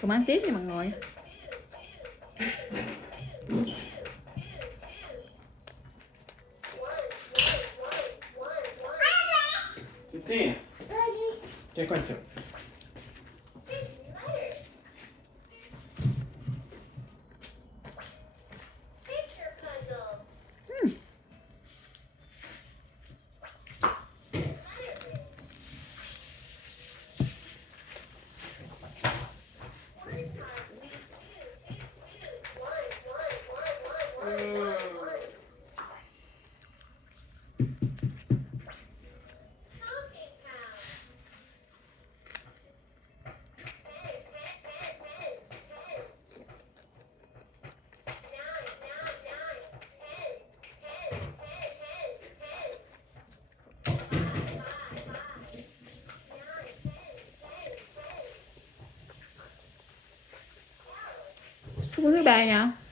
Cùng ăn tiếp nha mọi người. Sì. Che è questo? Chúc quý bà nha.